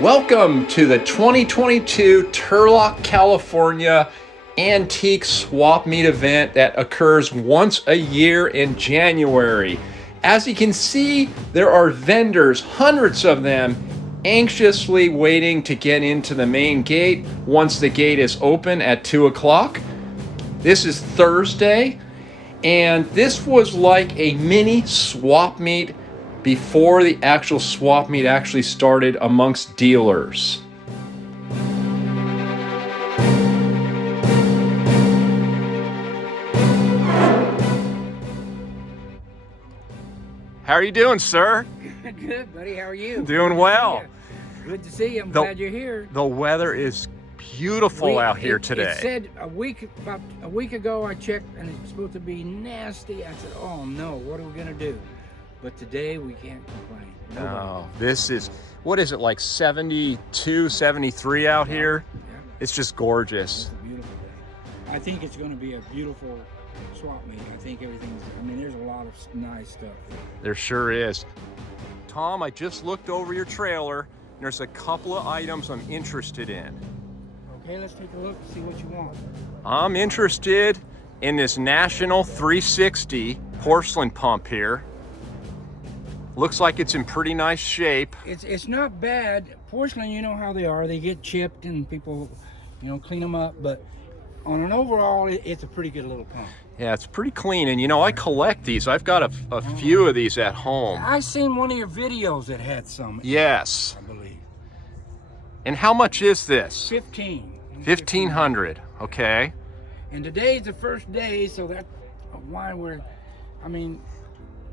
Welcome to the 2022 Turlock, California Antique Swap Meet event that occurs once a year in January. As you can see, there are vendors, hundreds of them, anxiously waiting to get into the main gate once the gate is open at 2 o'clock. This is Thursday, and this was like a mini swap meet before the actual swap meet actually started amongst dealers. How are you doing, sir? Good, buddy. How are you? Doing well. Good to see you. I'm glad you're here. The weather is beautiful out here today. It said about a week ago I checked and it's supposed to be nasty. I said, oh no, what are we gonna do? But today we can't complain. No, this is, what is it, like 72, 73 out here? Yeah. It's just gorgeous. It's a beautiful day. I think it's going to be a beautiful swap meet. I think there's a lot of nice stuff here. There sure is. Tom, I just looked over your trailer and there's a couple of items I'm interested in. Okay, let's take a look and see what you want. I'm interested in this National 360 porcelain pump here. Looks like it's in pretty nice shape. It's not bad. Porcelain, you know how they are. They get chipped and people, clean them up. But on an overall, it's a pretty good little pump. Yeah, it's pretty clean. And I collect these. I've got a few of these at home. I seen one of your videos that had some. Yes. I believe. And how much is this? 1500. Okay. And today's the first day, so that's why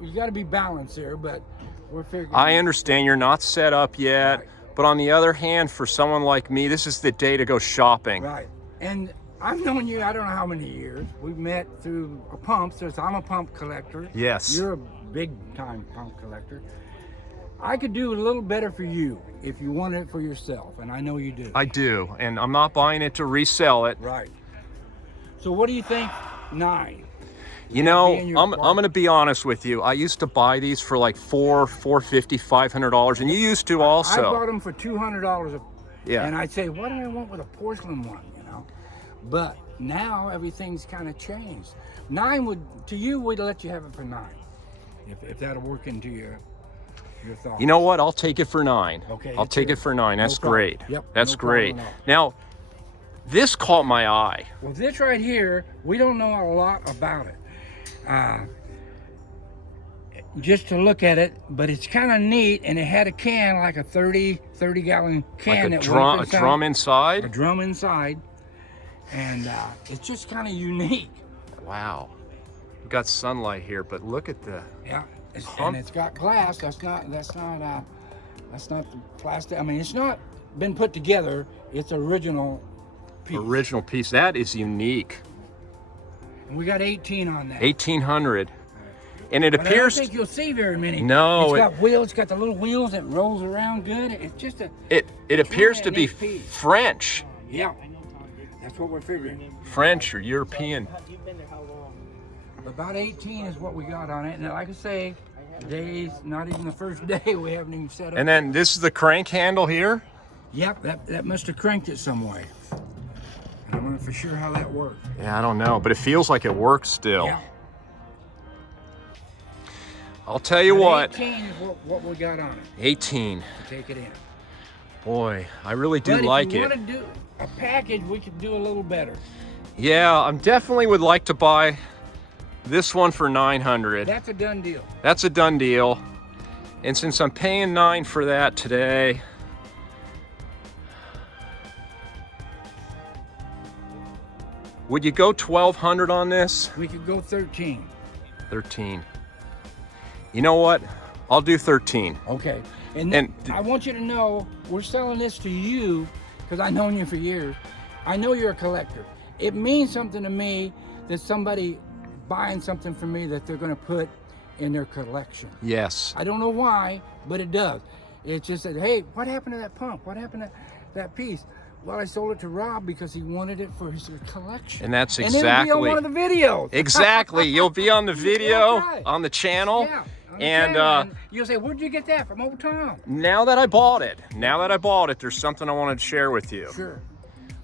you got to be balanced there, but we're figuring. I understand you're not set up yet, right. But on the other hand, for someone like me, this is the day to go shopping. Right. And I've known you, I don't know how many years. We've met through pumps. I'm a pump collector. Yes. You're a big time pump collector. I could do a little better for you if you want it for yourself, and I know you do. I do, and I'm not buying it to resell it. Right. So what do you think? 9. I'm going to be honest with you. I used to buy these for like $450, $500, and you used to also. I bought them for $200. Yeah. And I'd say, what do I want with a porcelain one? But now everything's kind of changed. 9 we'd let you have it for 9, if that'll work into your thoughts. You know what? I'll take it for 9. Okay. I'll take it for 9. That's great. Yep. That's no great. problem at all. Now, this caught my eye. Well, this right here, we don't know a lot about it. Just to look at it, but it's kind of neat, and it had a can, like a 30-gallon can. Like a drum inside? A drum inside. And it's just kind of unique. Wow. We've got sunlight here, but look at the and it's got glass. That's not the plastic. It's not been put together. It's original piece. Original piece. That is unique. And we got 18 on that. 1800. And it appears. I don't think you'll see very many. No. It's got wheels. It's got the little wheels that rolls around good. It's just It appears to be French. Yeah. That's what we're figuring. French or European. About 18 is what we got on it. And like I say, today's not even the first day. We haven't even set up. And then this is the crank handle here? Yep, that must have cranked it some way. And I'm not for sure how that worked. Yeah, I don't know, but it feels like it works still. Yeah. I'll tell you what. 18 is what we got on it. 18. Take it in. Boy, I really do like it. If you want to do a package, we could do a little better. Yeah, I definitely would like to buy this one for $900. That's a done deal. That's a done deal. And since I'm paying $9 for that today, would you go $1,200 on this? We could go 13. 13. You know what? I'll do 13. Okay. And I want you to know, we're selling this to you because I've known you for years. I know you're a collector. It means something to me that somebody buying something from me that they're going to put in their collection. Yes. I don't know why, but it does. It's just that, hey, what happened to that pump? What happened to that piece? Well, I sold it to Rob because he wanted it for his collection. And that's And it'll be on one of the videos. Exactly. You'll be on the video, That's right. on the channel. Yeah. And you'll say, where'd you get that from? Old Tom. now that I bought it, there's something I wanted to share with you. Sure.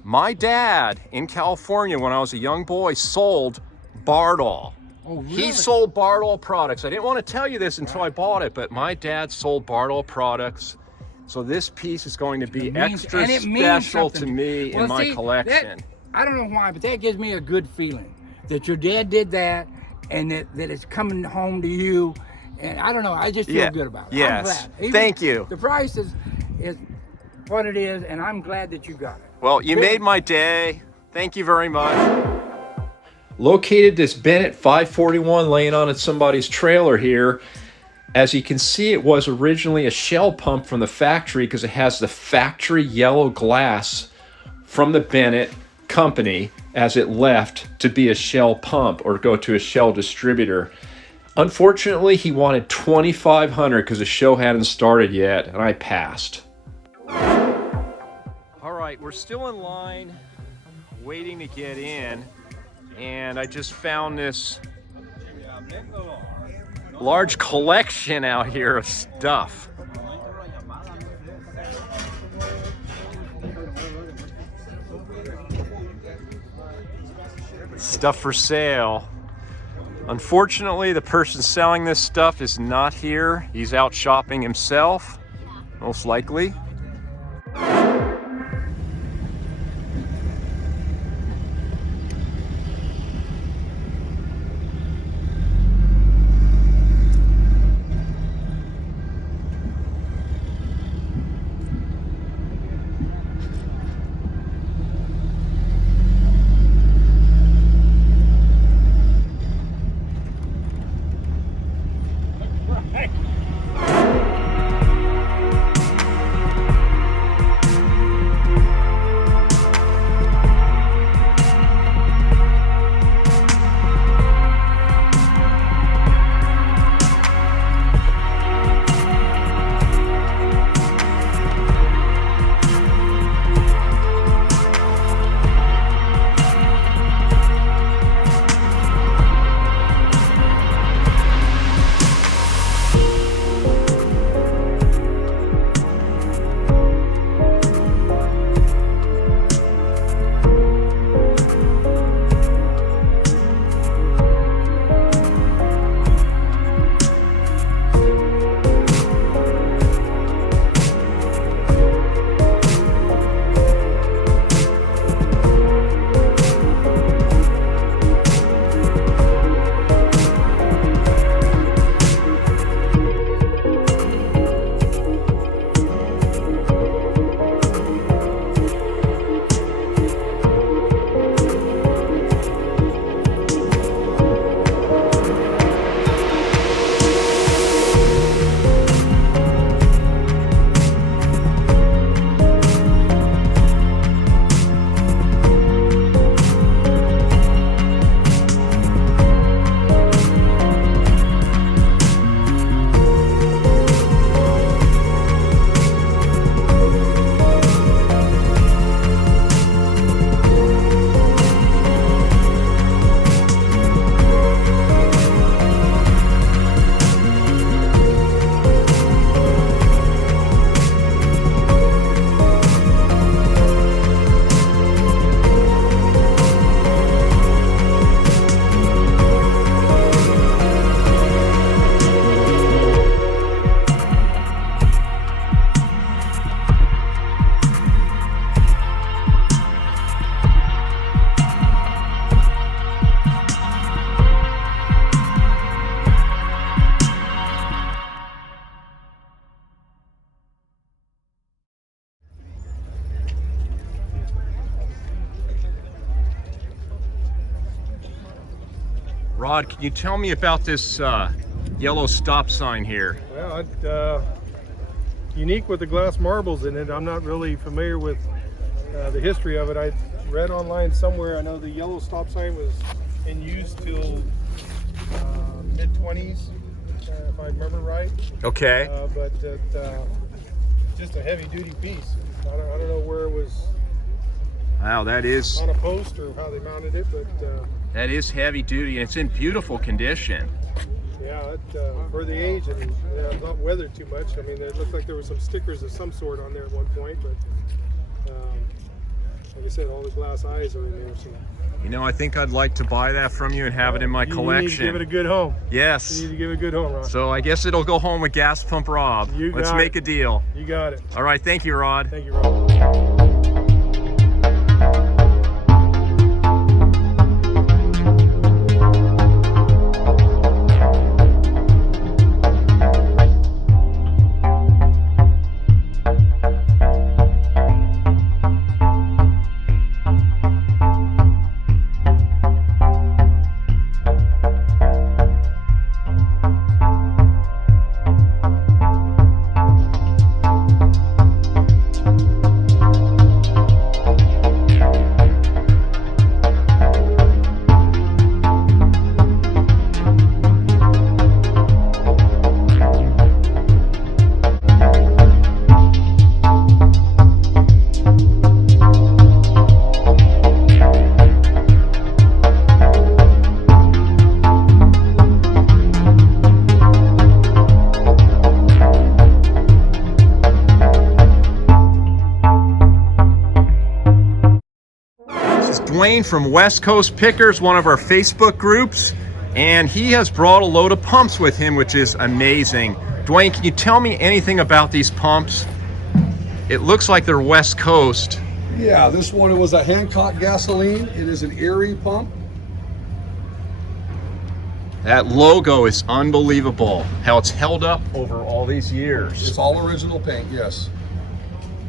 My dad in California, when I was a young boy, sold Bardol. Oh, really? He sold Bardol products. I didn't want to tell you this until I bought it, but my dad sold Bardol products. So this piece is going to be extra special to me in my collection. I don't know why, but that gives me a good feeling that your dad did that and that it's coming home to you. And I don't know, I just feel good about it. Yes. I'm glad. Thank you. The price is what it is, and I'm glad that you got it. Well, you made my day. Thank you very much. Located this Bennett 541 laying on somebody's trailer here. As you can see, it was originally a shell pump from the factory because it has the factory yellow glass from the Bennett company as it left to be a shell pump or go to a shell distributor. Unfortunately, he wanted $2,500 because the show hadn't started yet, and I passed. All right, we're still in line, waiting to get in, and I just found this large collection out here of stuff. Stuff for sale. Unfortunately, the person selling this stuff is not here. He's out shopping himself, most likely. Rod, can you tell me about this yellow stop sign here? Well, it's unique with the glass marbles in it. I'm not really familiar with the history of it. I read online somewhere, I know the yellow stop sign was in use till mid-20s, if I remember right. Okay. But just a heavy-duty piece. I don't know where it was Wow, that is on a post or how they mounted it, but that is heavy duty, and it's in beautiful condition. yeah, for the age and not weathered too much. I mean, it looked like there were some stickers of some sort on there at one point, but like I said, all the glass eyes are in there. So. You know, I think I'd like to buy that from you and have it in my collection. You need to give it a good home. Yes. You need to give it a good home, Rod. So I guess it'll go home with Gas Pump Rob. Let's make a deal. You got it. All right, thank you, Rod. Thank you, Rod. Duane from West Coast Pickers, one of our Facebook groups, and he has brought a load of pumps with him, which is amazing. Duane, can you tell me anything about these pumps? It looks like they're West Coast. Yeah, this one, it was a Hancock gasoline. It is an Erie pump. That logo is unbelievable, how it's held up over all these years. It's all original paint, yes.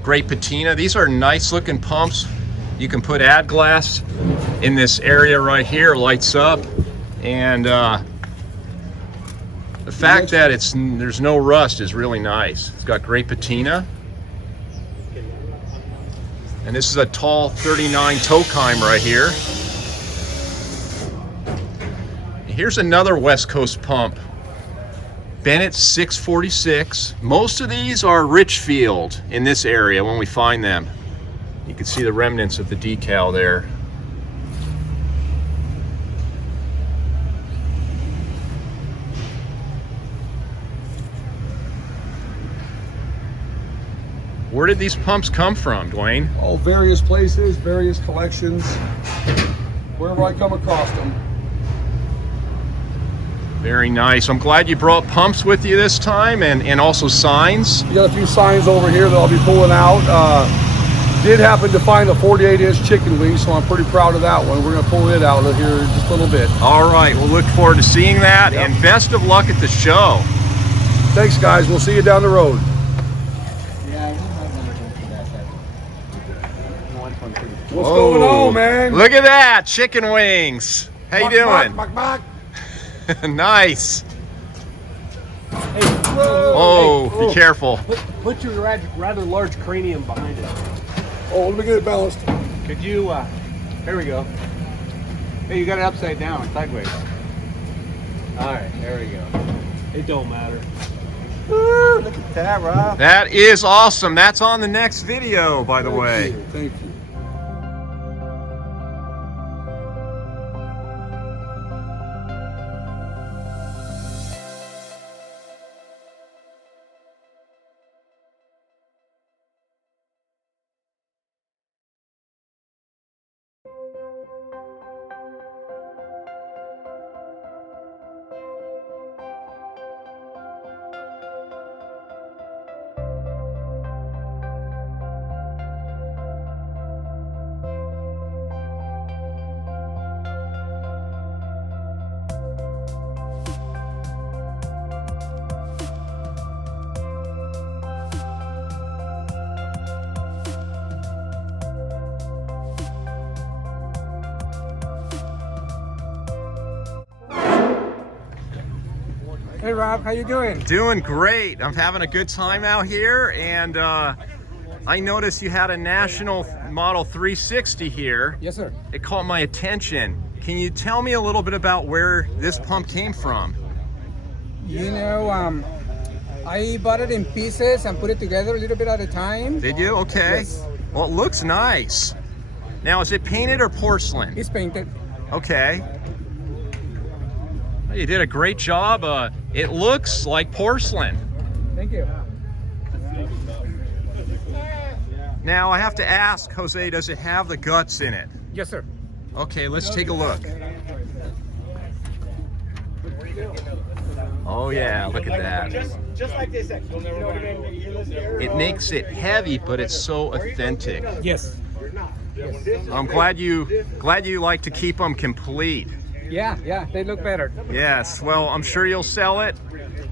Great patina. These are nice looking pumps. You can put ad glass in this area right here, lights up, and the fact that there's no rust is really nice. It's got great patina. And this is a tall 39 Tokheim right here. Here's another West Coast pump. Bennett 646. Most of these are Richfield in this area when we find them. You can see the remnants of the decal there. Where did these pumps come from, Duane? Oh, various places, various collections, wherever I come across them. Very nice. I'm glad you brought pumps with you this time, and also signs. You got a few signs over here that I'll be pulling out. Did happen to find a 48-inch chicken wing, so I'm pretty proud of that one. We're going to pull it out here in just a little bit. All right, we'll look forward to seeing that, Yep. and best of luck at the show. Thanks, guys. We'll see you down the road. What's going on, man? Look at that, chicken wings. How you doing? Back. Nice. Hey, Oh, be careful. Put your rather large cranium behind it. Oh, let me get it balanced. Could you, there we go. Hey, you got it upside down, sideways. All right, there we go. It don't matter. Woo, look at that, Rob. That is awesome. That's on the next video, by the way. Thank you. Hey Rob, how you doing? Doing great. I'm having a good time out here, and I noticed you had a National Model 360 here. Yes, sir. It caught my attention. Can you tell me a little bit about where this pump came from? You know, I bought it in pieces and put it together a little bit at a time. Did you? Okay. Yes. Well, it looks nice. Now, is it painted or porcelain? It's painted. Okay. Well, you did a great job. It looks like porcelain. Thank you. Now, I have to ask, Jose, does it have the guts in it? Yes, sir. Okay, let's take a look. Oh yeah, look at that. Just like they said. It makes it heavy, but it's so authentic. Yes. I'm glad you like to keep them complete. Yeah, they look better. Yes, well, I'm sure you'll sell it,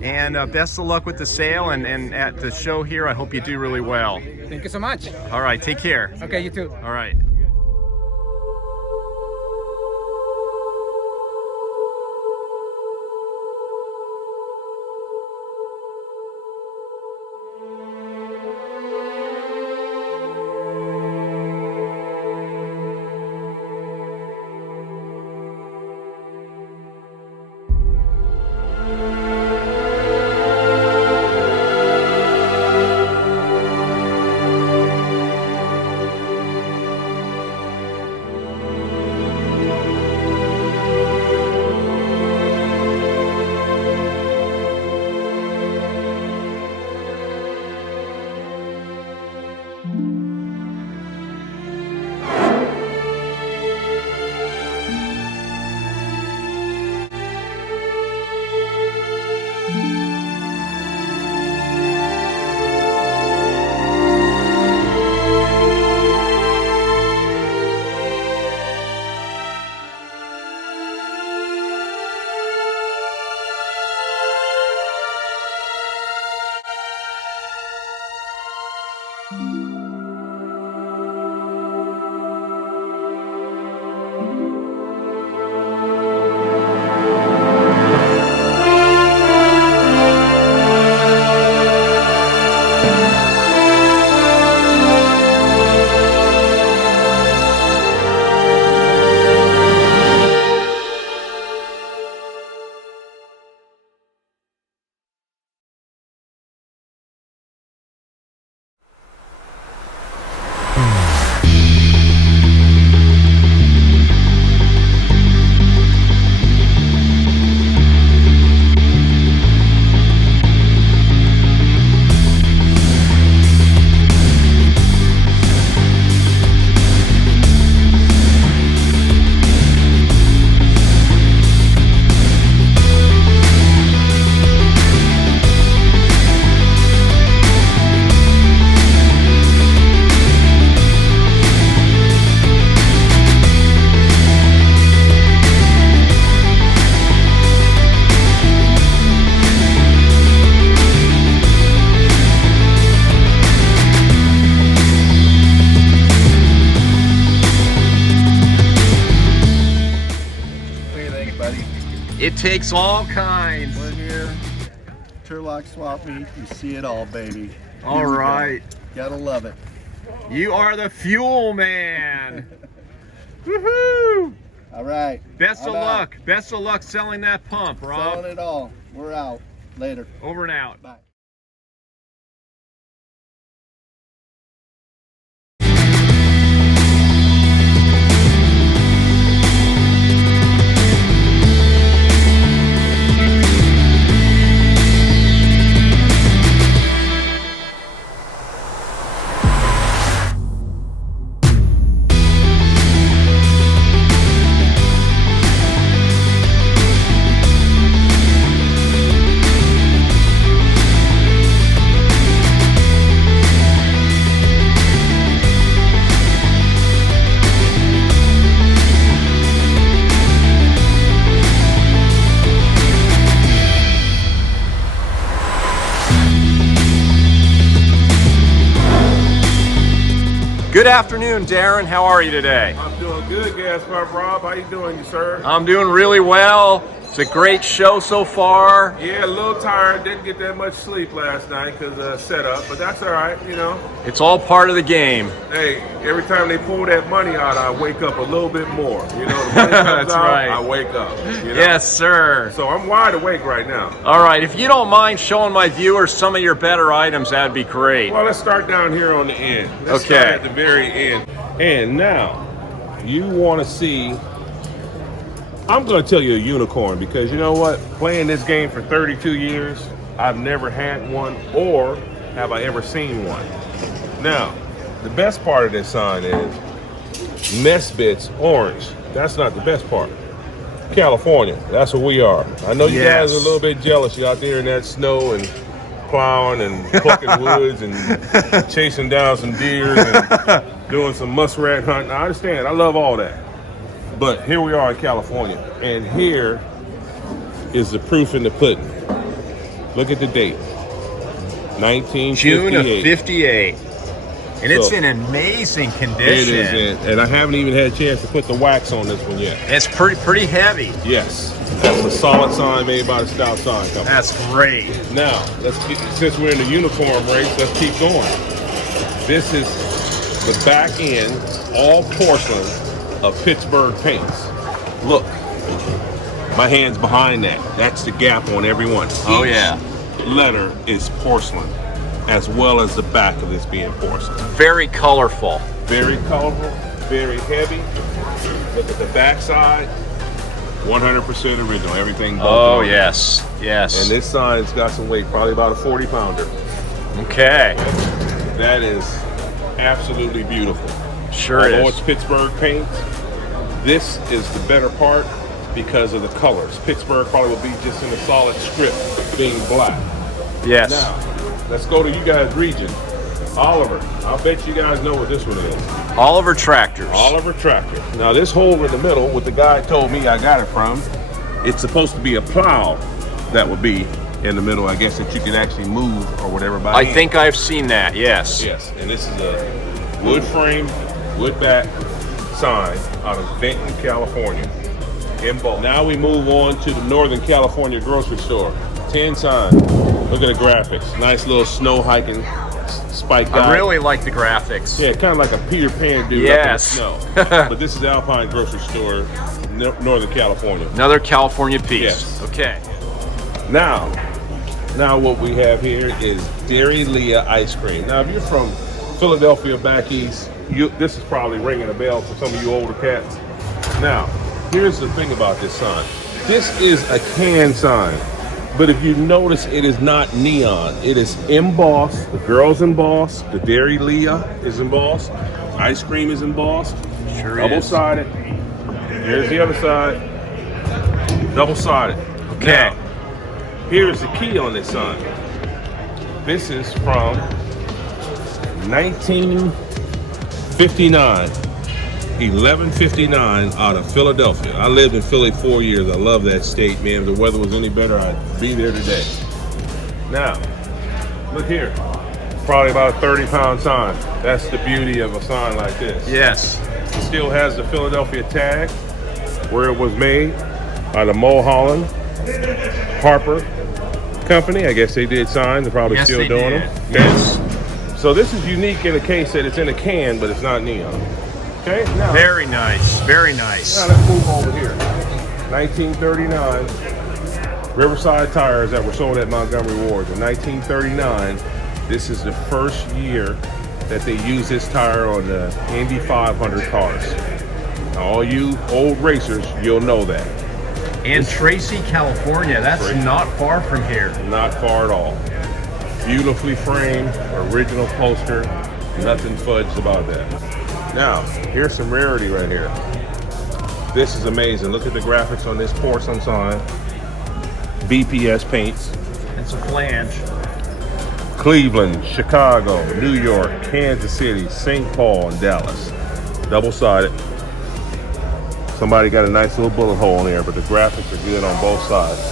and best of luck with the sale and at the show here. I hope you do really well. Thank you so much. All right, take care. Okay, you too. All right. It takes all kinds. We're here, Turlock swap meet. You see it all, baby. All right. Gotta love it. You are the fuel man. Woohoo! All right. Best of I'm out. luck. Best of luck selling that pump, Rob. Selling it all. We're out. Later. Over and out. Bye. Good afternoon, Darren. How are you today? I'm doing good, Gaspar. Rob, how you doing, sir? I'm doing really well. It's a great show so far. Yeah, a little tired. Didn't get that much sleep last night because of setup, but that's all right, you know. It's all part of the game. Hey, every time they pull that money out, I wake up a little bit more. You know, the money comes That's out, right. I wake up. You know? Yes, sir. So I'm wide awake right now. All right, if you don't mind showing my viewers some of your better items, that'd be great. Well, let's start down here on the end. Let's Okay. start at the very end. And now, you want to see, I'm going to tell you a unicorn, because you know what? Playing this game for 32 years, I've never had one, or have I ever seen one. Now, the best part of this sign is Nesbitt's orange. That's not the best part. California, that's what we are. I know you guys are a little bit jealous. You're out there in that snow and plowing and plucking woods and chasing down some deers and doing some muskrat hunting. I understand. I love all that. But here we are in California, and here is the proof in the pudding. Look at the date. 1958. June of 58. And it's in amazing condition. It is, and I haven't even had a chance to put the wax on this one yet. It's pretty heavy. Yes, that's a solid sign made by the Stout Sign Company. That's great. Now, since we're in the uniform race, let's keep going. This is the back end, all porcelain, of Pittsburgh paints. Look, my hand's behind that. That's the gap on every one. Oh, yeah. Letter is porcelain, as well as the back of this being porcelain. Very colorful. Very colorful, very heavy. Look at the back side, 100% original, everything. Oh, yes, yes. And this sign's got some weight, probably about a 40-pounder. Okay. That is absolutely beautiful. Sure is. Although it's Pittsburgh paint, this is the better part because of the colors. Pittsburgh probably will be just in a solid strip, being black. Yes. Now, let's go to you guys' region. Oliver. I'll bet you guys know what this one is. Oliver Tractors. Oliver Tractor. Now this hole in the middle, what the guy told me I got it from, it's supposed to be a plow that would be in the middle, I guess, that you can actually move or whatever by I hand. think I've seen that, yes. Yes, and this is a wood frame, wood back sign out of Benton, California. In bulk. Now we move on to the Northern California grocery store. 10 sign. Look at the graphics. Nice little snow hiking spike guy. I really like the graphics. Yeah, kind of like a Peter Pan dude Yes. up in the snow. But this is Alpine Grocery Store, Northern California. Another California piece. Yes. Okay. Now what we have here is Dairy Leah ice cream. Now, if you're from Philadelphia back east, this is probably ringing a bell for some of you older cats. Now, here's the thing about this sign. This is a can sign, but if you notice, it is not neon. It is embossed. The girl's embossed. The Dairy Leah is embossed. Ice cream is embossed. Sure Double-sided. Here's the other side. Double-sided. Okay. Now, here's the key on this sign. This is from 1959. 1159 out of Philadelphia. I lived in Philly 4 years. I love that state, man. If the weather was any better, I'd be there today. Now, look here. Probably about a 30-pound sign. That's the beauty of a sign like this. Yes. It still has the Philadelphia tag, where it was made by the Mulholland Harper Company. I guess they did signs. They're probably Yes, still they doing did. them. Yes. So this is unique in the case that it's in a can, but it's not neon. Okay, now, Very nice. Very nice. now let's move over here. 1939, Riverside tires that were sold at Montgomery Ward. In 1939, this is the first year that they used this tire on the Indy 500 cars. Now, all you old racers, you'll know that. And Tracy, California. That's Tracy. not far from here. Not far at all. Beautifully framed, original poster, nothing fudged about that. Now, here's some rarity right here. This is amazing. Look at the graphics on this porcelain sign. BPS paints. It's a flange. Cleveland, Chicago, New York, Kansas City, St. Paul, and Dallas. Double-sided. Somebody got a nice little bullet hole in there, but the graphics are good on both sides.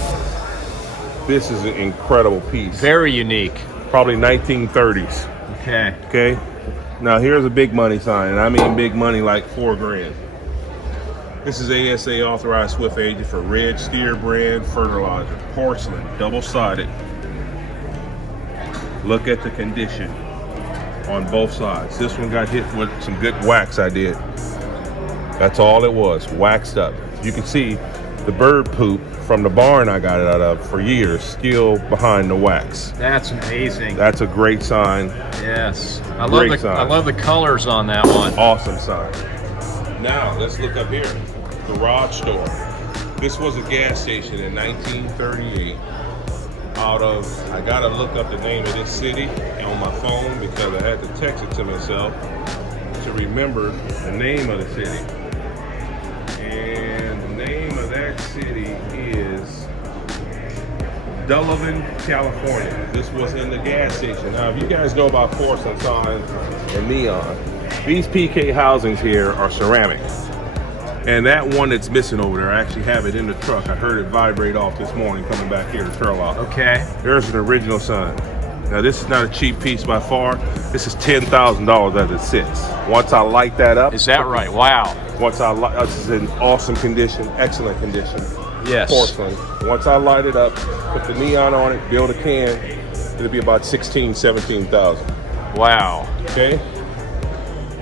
This is an incredible piece. Very unique. Probably 1930s. Okay. Okay. Now here's a big money sign, and I mean big money like $4 grand. This is ASA authorized Swift agent for Red Steer brand fertilizer. Porcelain, double-sided. Look at the condition on both sides. This one got hit with some good wax I did. That's all it was, waxed up. You can see the bird poop from the barn I got it out of for years, still behind the wax. That's amazing. That's a great sign. Yes. I Great love sign. the colors on that one. Awesome sign. Now, let's look up here. Garage store. This was a gas station in 1938 out of, I gotta look up the name of this city on my phone because I had to text it to myself to remember the name of the city. And the name of that city is Delavan, California. This was in the gas station. Now, if you guys know about porcelain signs and neon, these PK housings here are ceramic. And that one that's missing over there, I actually have it in the truck. I heard it vibrate off this morning coming back here to Turlock. Okay. There's an original sign. Now, this is not a cheap piece by far. This is $10,000 as it sits. Once I light that up. Is that right? Wow. Once I light, this is in awesome condition, excellent condition. Yes. Porcelain. Once I light it up, put the neon on it, build a can, it'll be about $16,000, $17,000. Wow. Okay.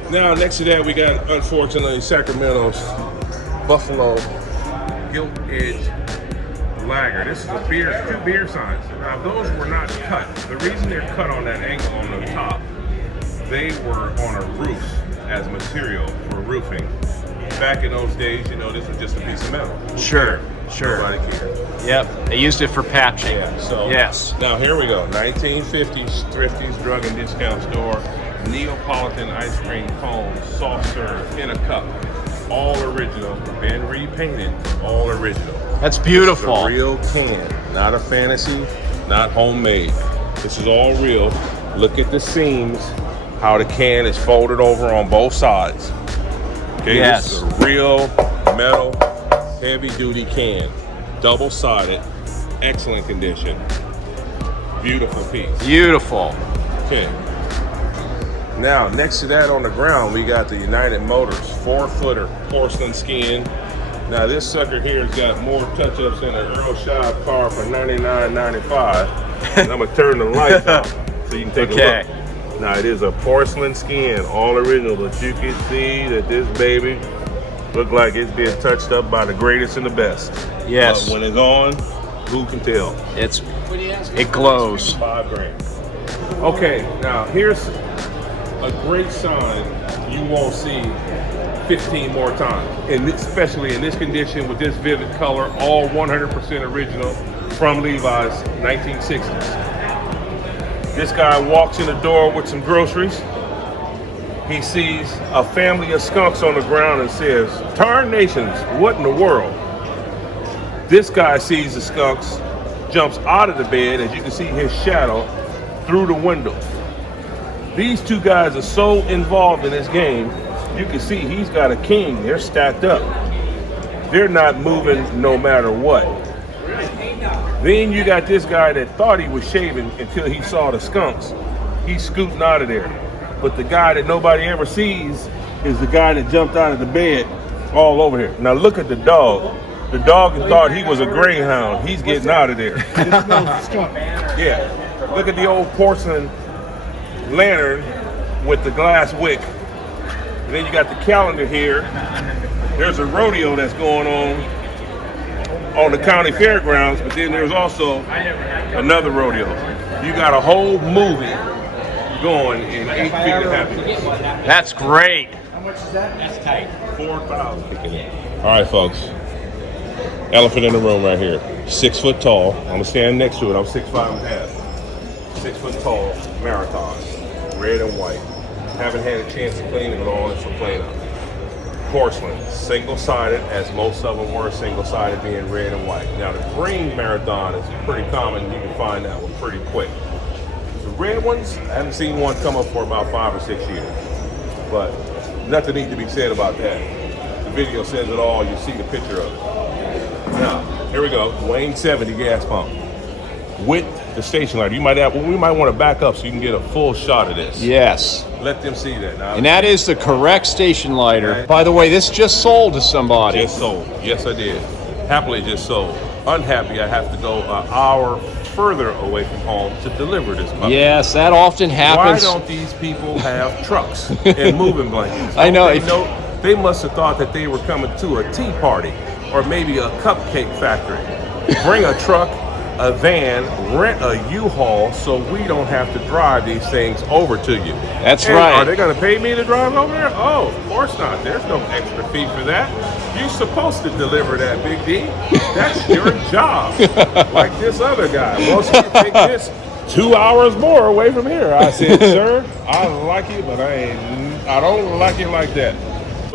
Now, next to that, we got, unfortunately, Sacramento's Buffalo Gilt Edge Lager. This is a beer, 2 beer signs. Now, those were not cut. The reason they're cut on that angle on the top, they were on a roof as material for roofing. Back in those days, you know, this was just a piece of metal. Sure. Nobody cared. Yep. They used it for patching. Yeah, so yes. Now here we go. 1950s Thrifty's Drug and Discount Store. Neapolitan ice cream cone, soft serve in a cup. All original. Been repainted. All original. That's beautiful. It's a real can. Not a fantasy. Not homemade. This is all real. Look at the seams. How the can is folded over on both sides. Okay, yes. This is a real metal, heavy-duty can, double-sided, excellent condition, beautiful piece. Beautiful. Okay. Now, next to that on the ground, we got the United Motors 4-footer porcelain skin. Now, this sucker here has got more touch-ups than an Earl Shop car for $99.95. And I'm gonna turn the lights off so you can take a look. Now, it is a porcelain skin, all original, but you can see that this baby look like it's been touched up by the greatest and the best. Yes. But when it's on, who can tell? It glows. $5,000. Okay, now here's a great sign you won't see 15 more times, and especially in this condition with this vivid color, all 100% original from Levi's, 1960s. This guy walks in the door with some groceries. He sees a family of skunks on the ground and says, "Tarnations, what in the world?" This guy sees the skunks, jumps out of the bed, as you can see his shadow through the window. These two guys are so involved in this game, you can see he's got a king. They're stacked up. They're not moving no matter what. Then you got this guy that thought he was shaving until he saw the skunks. He's scooting out of there. But the guy that nobody ever sees is the guy that jumped out of the bed all over here. Now look at the dog. The dog thought he was a greyhound. He's getting out of there. Yeah. Look at the old porcelain lantern with the glass wick. And then you got the calendar here. There's a rodeo that's going on the county fairgrounds, but then there's also another rodeo. You got a whole movie going in 8 feet of happiness. That's great. How much is that? That's tight. 4,000. All right, folks. Elephant in the room right here. 6 foot tall. I'm gonna stand next to it. I'm 6'5" and a half. 6 foot tall marathon, red and white. Haven't had a chance to clean it at all. It's for cleanup. Porcelain, single-sided, as most of them were, single-sided being red and white. Now the green marathon is pretty common. You can find that one pretty quick. The red ones, I haven't seen one come up for about 5 or 6 years. But nothing needs to be said about that. The video says it all. You see the picture of it. Now, here we go. Duane 70 gas pump with the station lighter. You might have, well, we might want to back up so you can get a full shot of this. Yes. Let them see that now. And that is the correct station lighter. By the way, this just sold to somebody. Just sold. Yes, I did. Happily just sold. Unhappy I have to go an hour further away from home to deliver this puppy. Yes, that often happens. Why don't these people have trucks and moving blankets? I know. They must have thought that they were coming to a tea party or maybe a cupcake factory. Bring a truck, a van, rent a U-Haul, so we don't have to drive these things over to you. That's And right. Are they going to pay me to drive over there? Oh, of course not. There's no extra fee for that. You're supposed to deliver that, Big D. That's your job. Like this other guy. Wants you to take this 2 hours more away from here. I said, sir, I like you, but I don't like you like that.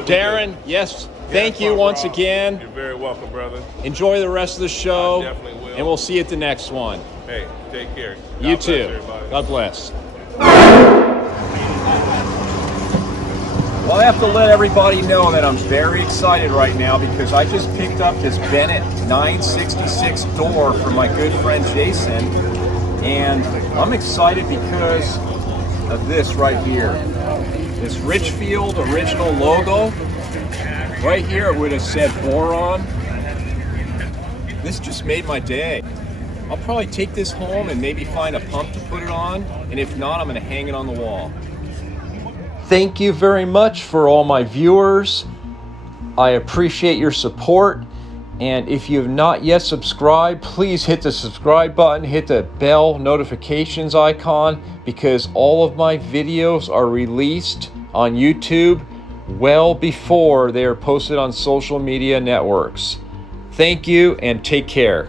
Darren, yes, thank you once again. You're very welcome, brother. Enjoy the rest of the show. I definitely will. And we'll see you at the next one. Hey, take care. You God bless too. everybody. God bless. Well, I have to let everybody know that I'm very excited right now because I just picked up this Bennett 966 door from my good friend Jason. And I'm excited because of this right here. This Richfield original logo. Right here it would have said Boron. This just made my day. I'll probably take this home and maybe find a pump to put it on. And if not, I'm going to hang it on the wall. Thank you very much for all my viewers. I appreciate your support. And if you have not yet subscribed, please hit the subscribe button, hit the bell notifications icon, because all of my videos are released on YouTube well before they are posted on social media networks. Thank you and take care.